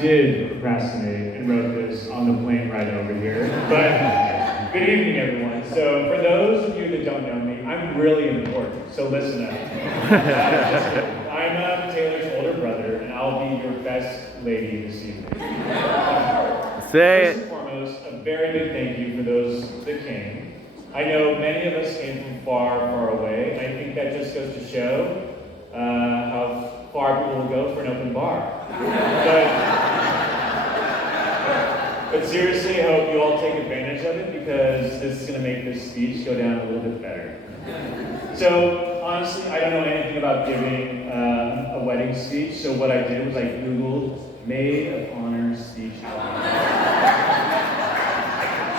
did procrastinate and wrote this on the plane ride over here. But good evening, everyone. So for those of you that don't know me, I'm really important. So listen up. I'm Taylor's older brother, and I'll be your best lady this evening. Say First and foremost, a very big thank you for those that came. I know many of us came from far, far away, and I think that just goes to show how far people will go for an open bar. But seriously, I hope you all take advantage of it because this is going to make this speech go down a little bit better. So honestly, I don't know anything about giving a wedding speech, so what I did was I Googled maid of honor speech outline.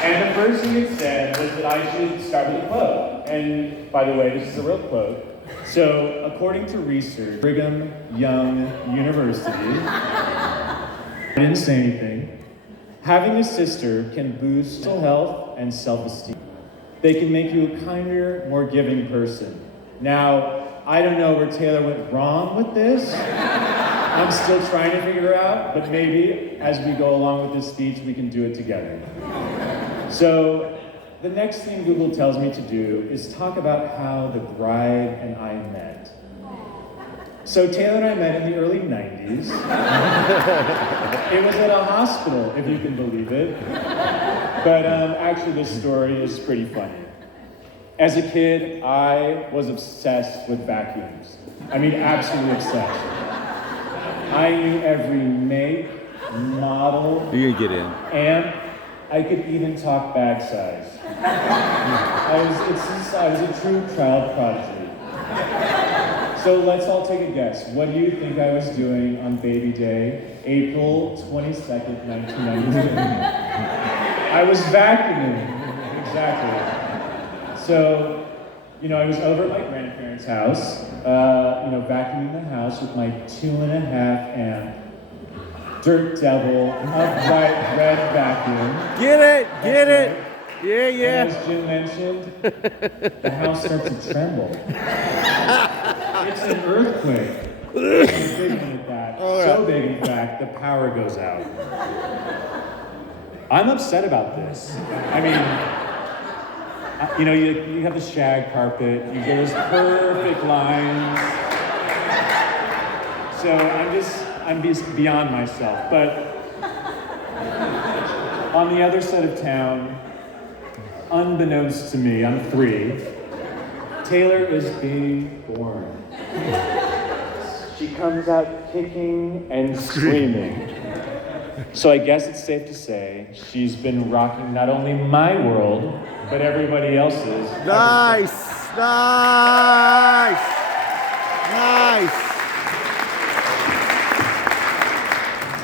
And the first thing it said was that I should start with a quote. And by the way, this is a real quote. So, according to research, Brigham Young University, I didn't say anything. Having a sister can boost mental health and self-esteem. They can make you a kinder, more giving person. Now, I don't know where Taylor went wrong with this. I'm still trying to figure out, but maybe as we go along with this speech, we can do it together. So, the next thing Google tells me to do is talk about how the bride and I met. So Taylor and I met in the early 90s. It was at a hospital, if you can believe it. But actually this story is pretty funny. As a kid, I was obsessed with vacuums. I mean, absolutely obsessed. I knew every make, model, you get in. And I could even talk bag size. I was a true child prodigy. So let's all take a guess. What do you think I was doing on baby day, April 22nd, 1992? I was vacuuming, exactly. So, I was over at my grandparents' house, vacuuming the house with my 2.5 amp Dirt Devil upright red vacuum. Get it. Right. Yeah. And as Jim mentioned, the house starts to tremble. It's an earthquake. It's a big one at that. So big, in fact, the power goes out. I'm upset about this. I mean, you have the shag carpet, you get those perfect lines. So I'm just beyond myself. But on the other side of town, unbeknownst to me, I'm 3, Taylor is being born. She comes out kicking and screaming. So I guess it's safe to say she's been rocking not only my world, but everybody else's. Nice.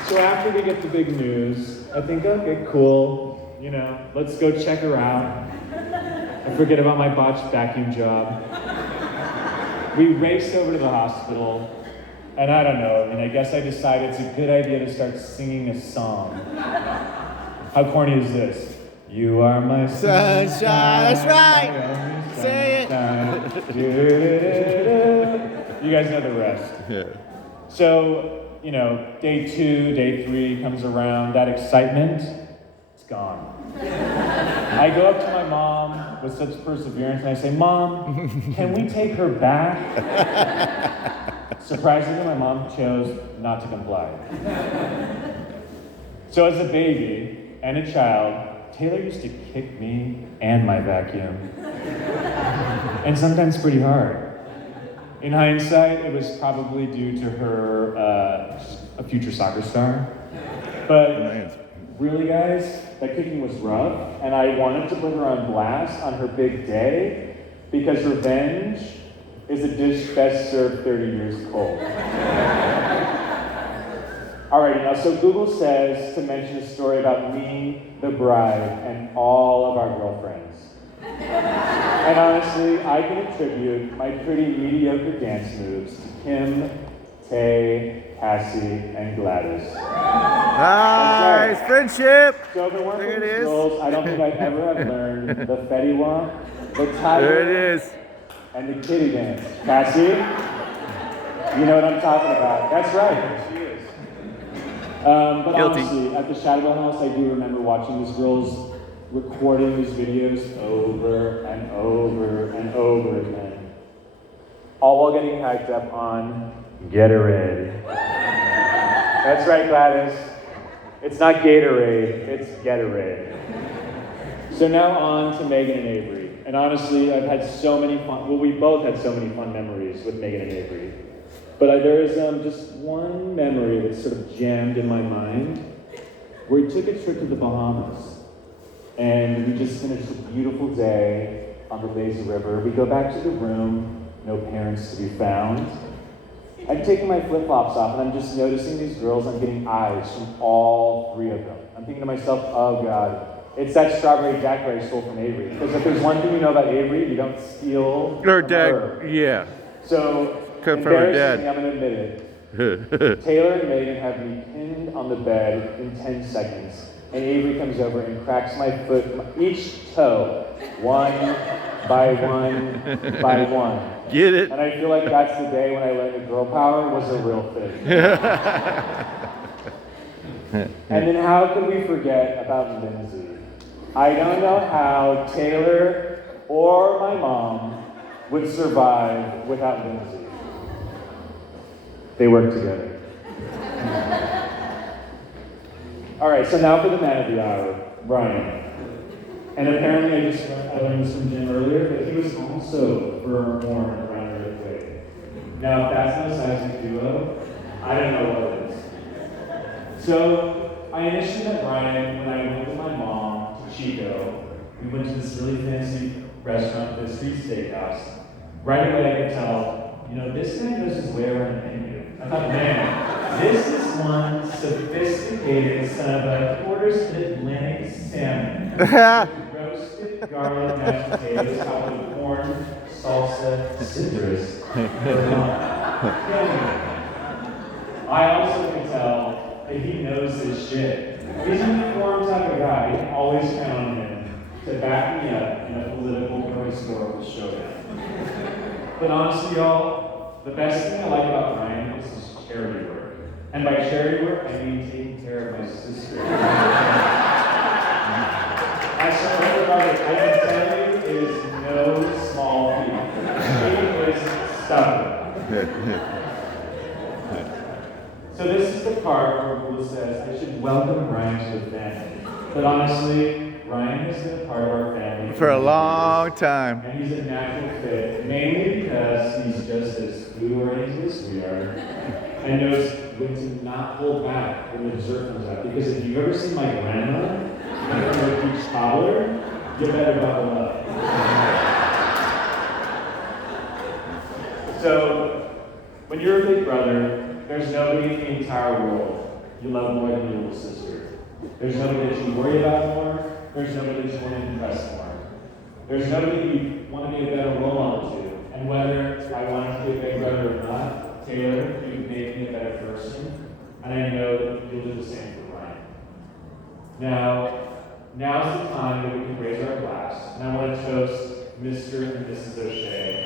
So after we get the big news, I think, okay, cool, let's go check her out. I forget about my botched vacuum job. We raced over to the hospital, and I don't know, I guess I decided it's a good idea to start singing a song. How corny is this? You are my sunshine. That's right. Say it. You guys know the rest. Yeah. So, day 2, day 3 comes around, that excitement, it's gone. I go up to my mom with such perseverance and I say, Mom, can we take her back? Surprisingly, my mom chose not to comply. So as a baby and a child, Taylor used to kick me and my vacuum. And sometimes pretty hard. In hindsight, it was probably due to her a future soccer star. But really, guys, that kicking was rough, and I wanted to put her on blast on her big day because revenge is a dish best served 30 years cold. Alrighty, now, so Google says to mention a story about me, the bride, and all of our girlfriends. And honestly, I can attribute my pretty mediocre dance moves to Kim, Tay, Cassie, and Gladys. Nice friendship. So if it weren't There for it these is. girls, I don't think I'd ever have learned the Fetty Wap, the tiger, There it is. and the kitty dance. Cassie, you know what I'm talking about. That's right, there she is. But Guilty. honestly, at the Shadowbell House, I do remember watching these girls recording these videos over and over and over again. All while getting hyped up on Gatorade. That's right, Gladys. It's not Gatorade, it's Gatorade. So now on to Megan and Avery. And honestly, I've had so many we both had so many fun memories with Megan and Avery. But there is just one memory that's sort of jammed in my mind, where we took a trip to the Bahamas. And we just finished a beautiful day on the lazy river. We go back to the room, no parents to be found. I'm taking my flip-flops off, and I'm just noticing these girls. I'm getting eyes from all three of them. I'm thinking to myself, oh God, it's that strawberry daiquiri I stole from Avery. Because if there's one thing you know about Avery, you don't steal Her from dad, her. yeah. So, Come from her embarrassingly, dad. I'm going to admit it. Taylor and Megan have me pinned on the bed in 10 seconds. And Avery comes over and cracks my foot, each toe, one by one by one. Get it? And I feel like that's the day when I learned that girl power was a real thing. And then how could we forget about Lindsay? I don't know how Taylor or my mom would survive without Lindsay. They work together. All right, so now for the man of the hour, Brian. And apparently I learned this from Jim earlier, but he was also firm-born around earthquake. Now, if that's no seismic duo, I don't know what it is. So, I initially met Brian when I went with my mom to Chico. We went to this really fancy restaurant, the Street Steakhouse. Right away I could tell, this guy knows his way around the menu. I thought, man, this is one sophisticated son of a orders Atlantic salmon. Roasted garlic mashed potatoes, topped with corn, salsa, citrus. I also can tell that he knows his shit. He's an informed type of guy. You can always count on him to back me up in a political or historical showdown. But honestly, y'all, the best thing I like about Ryan is his charity work. And by charity work, I mean taking care of my sister. As for my brother, I can tell you, it is no small feat. He is stubborn. So this is the part where Bula says, I should welcome Ryan to the family. But honestly, Ryan has been a part of our family For a long time. and he's a natural fit, mainly because he's just as food-oriented as we are, and knows when to not hold back when the dessert comes out. Because if you've ever seen my grandma, make a peach cobbler, you better buckle up. So, when you're a big brother, there's nobody in the entire world you love more than your little sister. There's nobody that you worry about more. There's nobody that you want to impress more. There's nobody you want to be a better role model to. And whether I want to be a big brother or not, Taylor, you've made me a better person. And I know that you'll do the same for Ryan. Now's the time that we can raise our glass. And I want to toast Mr. and Mrs. O'Shea